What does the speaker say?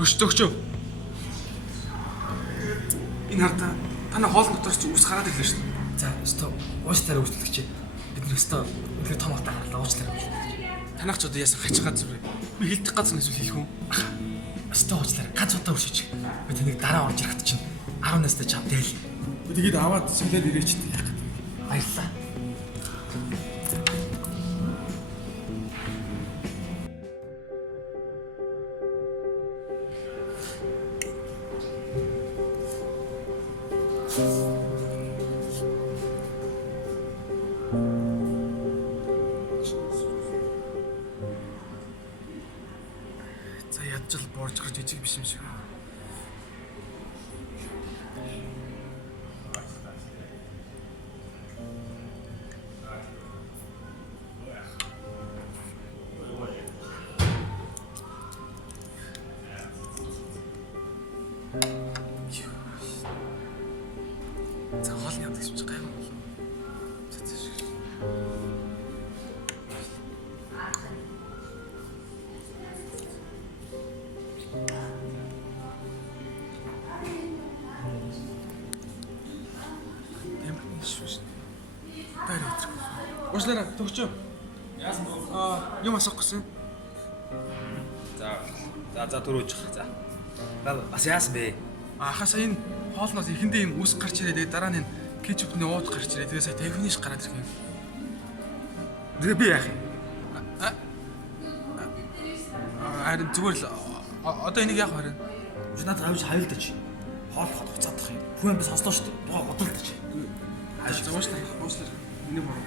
Өчтөгчөө. Энэ хардаа танай хоолны дотор ч үс гараад ирлээ шүү дээ. За, өстө уучлаарай үйлчлэгч. Бид нэр өстө үнэхээр том хатаа гарлаа уучлаарай үйлчлэгч. Танах ч одоо яасан хачгаад зүрэ. Би хэлдэг газар эсвэл хэлэх үү? Өстө уучлаарай. Ганц удаа өршөж. Би тэнийг дараа орж ирэхэд чинь 10 настай чам дээл. Би тэгээд аваад сүлээд ирээч дээ. Баярлалаа. За ядчил борж гарч ижиг биш юм шиг. За хоолны яд гэж гайгүй болов. Уучлаарай, төгчөө. Яасан бэ? Юм асуух гэсэн. За түрүүж. За. Бас яасан бэ? Хасаа энэ хоолноос ихэндээ юм үс гарч ирээд дараа нь кетчупны ууд гарч ирээд тэгээ сая тавхиниш гараад ирэх юм. Тэгээ би яах юм? Харин зүгээр л одоо энийг яах вэ? Надад авч хавилдаж. Хоол хуцаадах юм. Хүн би сонслоо шүү дээ. Тухай бодолдож. Уучлаарай. Миний бороо.